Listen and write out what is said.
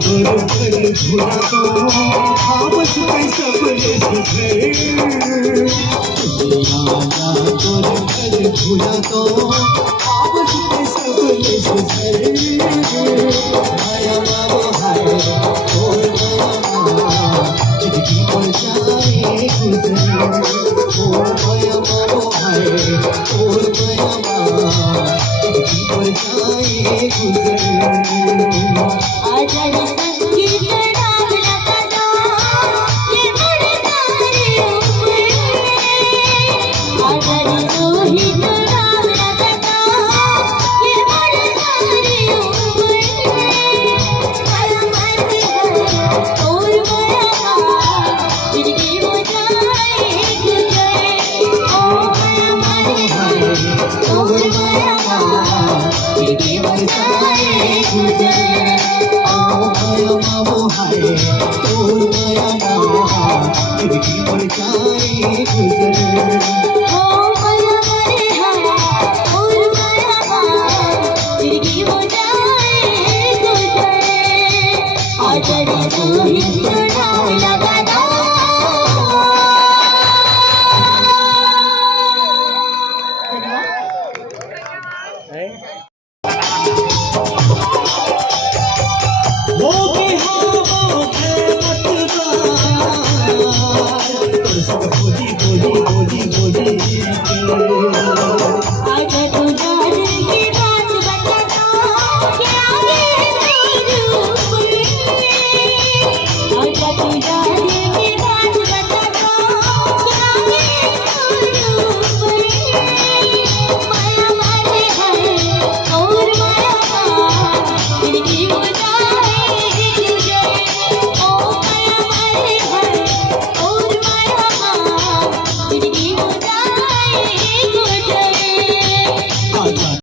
भुला तो आपस में सबने सुधर भुला तो आपस में सबने सुधर माया मामो हाय और माया जिंदगी पर जाए गुजर और माया मामो हाय और माया जिंदगी पर जाए गुजर आजा आजा रे तू ही